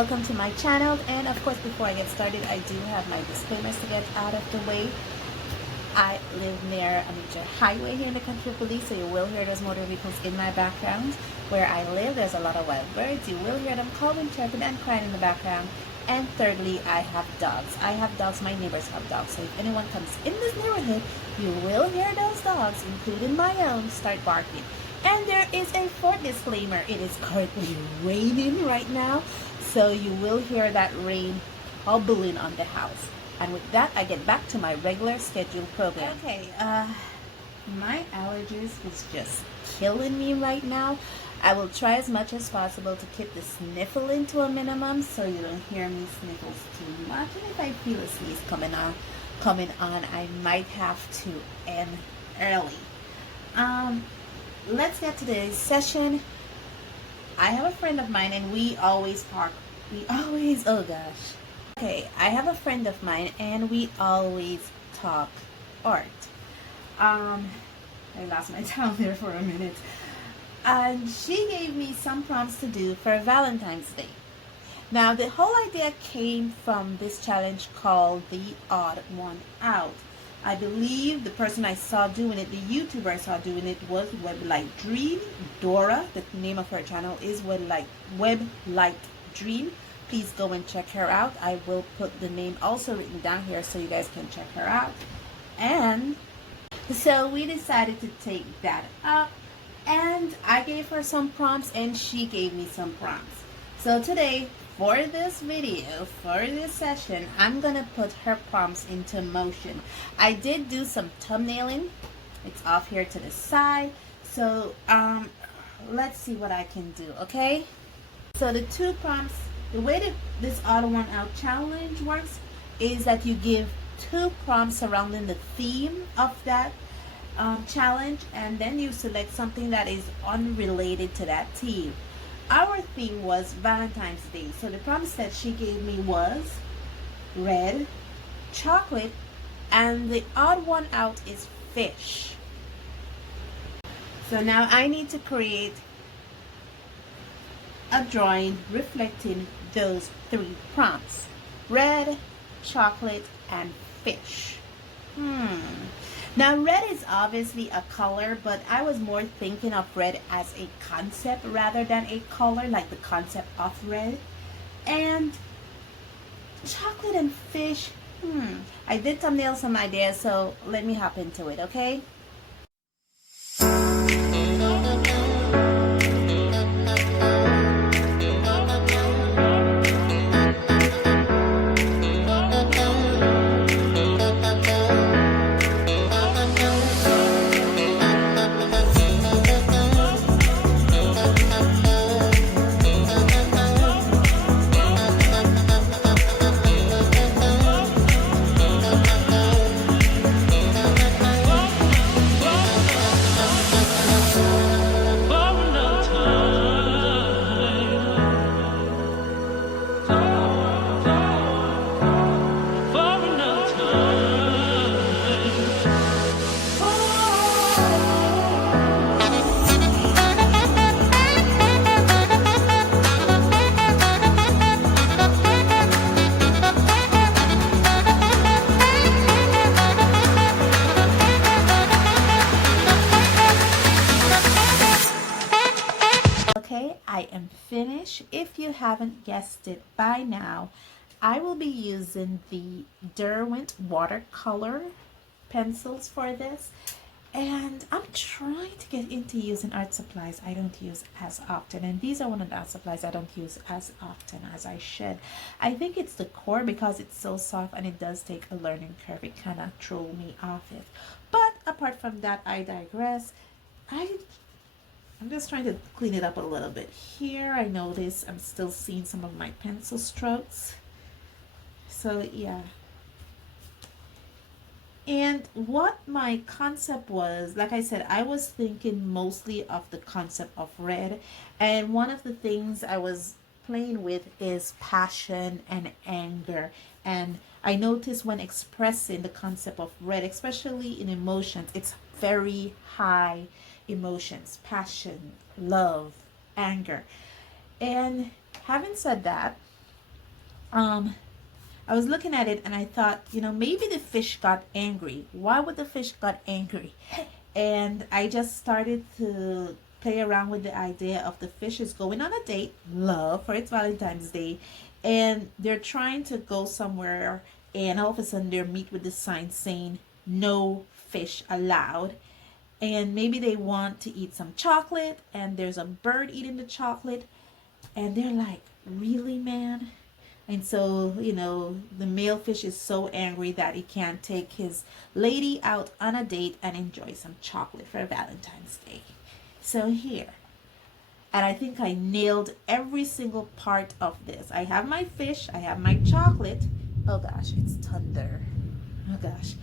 Welcome to my channel, and of course before I get started I do have my disclaimers to get out of the way. I live near a major highway here in the country of Belize, so you will hear those motor vehicles in my background. Where I live there's a lot of wild birds. You will hear them calling, chirping and crying in the background. And thirdly, I have dogs. My neighbors have dogs, so if anyone comes in this neighborhood you will hear those dogs, including my own, start barking. And there is a fourth disclaimer: it is currently raining right now, so you will hear that rain bubbling on the house. And with that, I get back to my regular scheduled program. Okay, my allergies is just killing me right now. I will try as much as possible to keep the sniffling to a minimum so you don't hear me sniffles too much. And if I feel a sneeze coming on, I might have to end early. Let's get to the session. I have a friend of mine and we always talk. Oh gosh. Okay, I have a friend of mine and we always talk art. I lost my tongue there for a minute. And she gave me some prompts to do for Valentine's Day. Now the whole idea came from this challenge called the Odd One Out. I believe the person I saw doing it, the YouTuber I saw doing it, was Weblight Dream. Dora, the name of her channel is Weblight Dream. Please go and check her out. I will put the name also written down here so you guys can check her out. And so we decided to take that up, and I gave her some prompts and she gave me some prompts. So today, for this video, for this session, I'm gonna put her prompts into motion. I did do some thumbnailing. It's off here to the side. So let's see what I can do, okay? So the two prompts, the way that this Odd One Out challenge works is that you give two prompts surrounding the theme of that challenge, and then you select something that is unrelated to that theme. Our theme was Valentine's Day, so the prompts that she gave me was red, chocolate, and the odd one out is fish. So now I need to create a drawing reflecting those three prompts: red, chocolate, and fish. Now red is obviously a color, but I was more thinking of red as a concept rather than a color, like the concept of red. And chocolate and fish, I did thumbnail some ideas, so let me hop into it, okay? Okay, I am finished. If you haven't guessed it by now, I will be using the Derwent watercolor pencils for this. And I'm trying to get into using art supplies I don't use as often. And these are one of the art supplies I don't use as often as I should. I think it's the core because it's so soft and it does take a learning curve. It kind of threw me off it. But apart from that, I digress. I'm just trying to clean it up a little bit here. I notice I'm still seeing some of my pencil strokes. So yeah. And what my concept was, like I said, I was thinking mostly of the concept of red. And one of the things I was playing with is passion and anger. And I noticed when expressing the concept of red, especially in emotions, it's very high emotions: passion, love, anger. And having said that, Um, I was looking at it and I thought, maybe the fish got angry. Why would the fish got angry? And I just started to play around with the idea of the fish is going on a date, love, for it's Valentine's Day, and they're trying to go somewhere, and all of a sudden they're meet with the sign saying no fish allowed. And maybe they want to eat some chocolate, and there's a bird eating the chocolate, and they're like, really, man? And so, the male fish is so angry that he can't take his lady out on a date and enjoy some chocolate for Valentine's Day. So here. And I think I nailed every single part of this. I have my fish, I have my chocolate. Oh gosh, it's thunder. Oh gosh.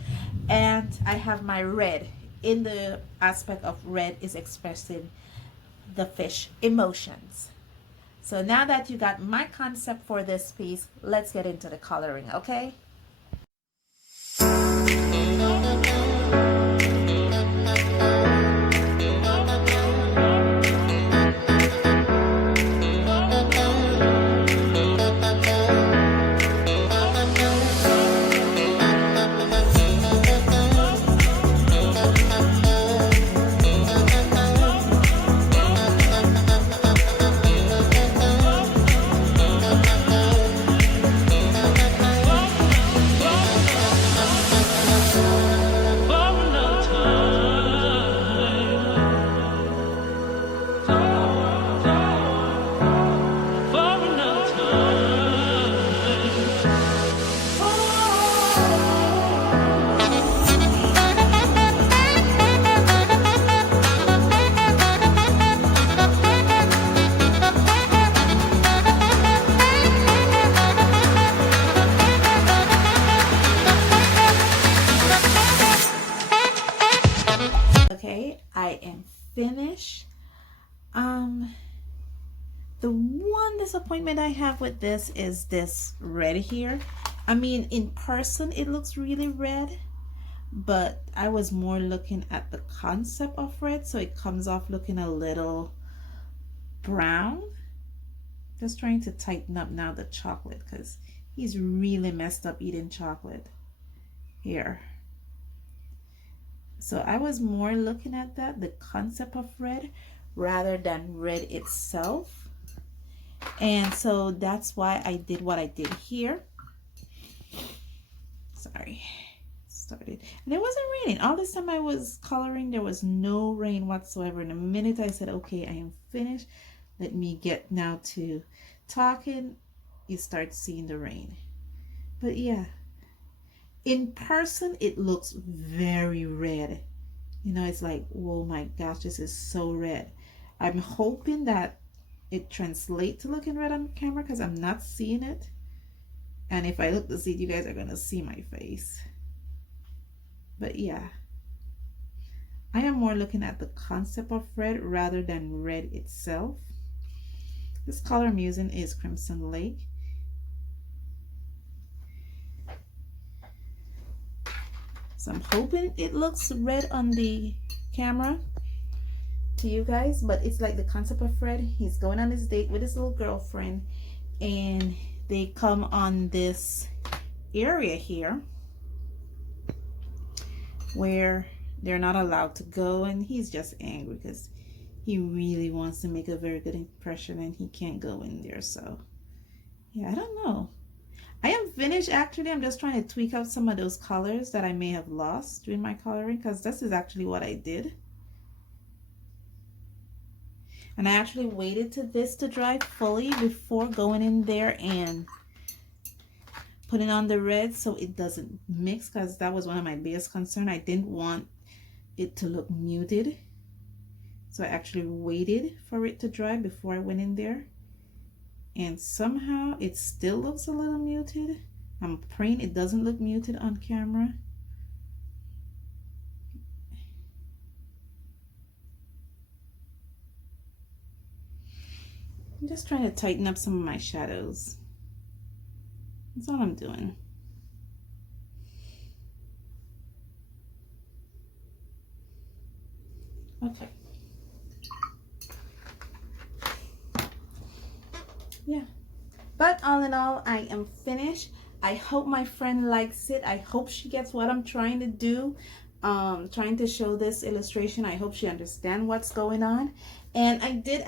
And I have my red. In the aspect of red is expressing the fish emotions. So now that you got my concept for this piece, let's get into the coloring, okay? Okay, I am finished. The one disappointment I have with this is this red here. I mean, in person it looks really red, but I was more looking at the concept of red, so it comes off looking a little brown. Just trying to tighten up now the chocolate because he's really messed up eating chocolate here. So I was more looking at that, the concept of red, rather than red itself. And so that's why I did what I did here. Sorry, started. And it wasn't raining. All this time I was coloring, there was no rain whatsoever. And the minute I said, okay, I am finished, let me get now to talking, you start seeing the rain. But yeah, in person, it looks very red. It's like, oh my gosh, this is so red. I'm hoping that it translates to looking red on camera because I'm not seeing it. And if I look to see it, you guys are going to see my face. But yeah, I am more looking at the concept of red rather than red itself. This color I'm using is Crimson Lake. So I'm hoping it looks red on the camera to you guys, but it's like the concept of red. He's going on his date with his little girlfriend, and they come on this area here where they're not allowed to go, and he's just angry because he really wants to make a very good impression and he can't go in there. So yeah, I don't know. I am finished actually. I'm just trying to tweak out some of those colors that I may have lost during my coloring, because this is actually what I did. And I actually waited to this to dry fully before going in there and putting on the red so it doesn't mix, because that was one of my biggest concerns. I didn't want it to look muted. So I actually waited for it to dry before I went in there. And somehow it still looks a little muted. I'm praying it doesn't look muted on camera. I'm just trying to tighten up some of my shadows. That's all I'm doing. Okay. Yeah. But all in all, I am finished. I hope my friend likes it. I hope she gets what I'm trying to do. Trying to show this illustration. I hope she understands what's going on. And I did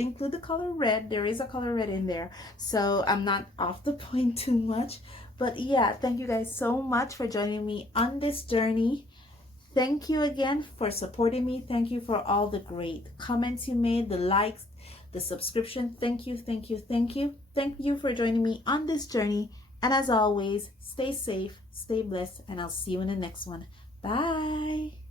include the color red. There is a color red in there, so I'm not off the point too much. But yeah, thank you guys so much for joining me on this journey. Thank you again for supporting me. Thank you for all the great comments you made, the likes, the subscription. Thank you, thank you, thank you. Thank you for joining me on this journey. And as always, stay safe, stay blessed, and I'll see you in the next one. Bye.